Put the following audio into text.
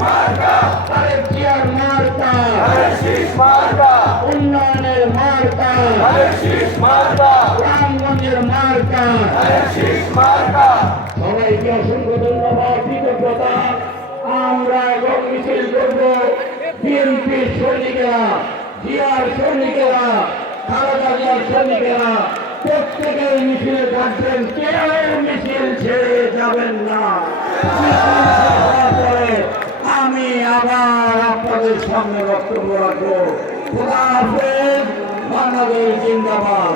তারেক জিয়ার মার্কা, উন্নয়নের মার্কা, রামগঞ্জের মার্কা। সবাইকে অসংখ্য ধন্যবাদ, কৃতজ্ঞতা। আমরা এবং মিছিল করব বিএনপির সৈনিকেরা, জিয়ার সৈনিকেরা, খালেদা জিয়ার সৈনিকেরা প্রত্যেকের মিছিলে থাকবেন, কেউ মিছিল ছেড়ে যাবেন না। আমি আবার আপনাদের সামনে বক্তব্য রাখবো। খোদা হাফেজ, বাংলাদেশ জিন্দাবাদ।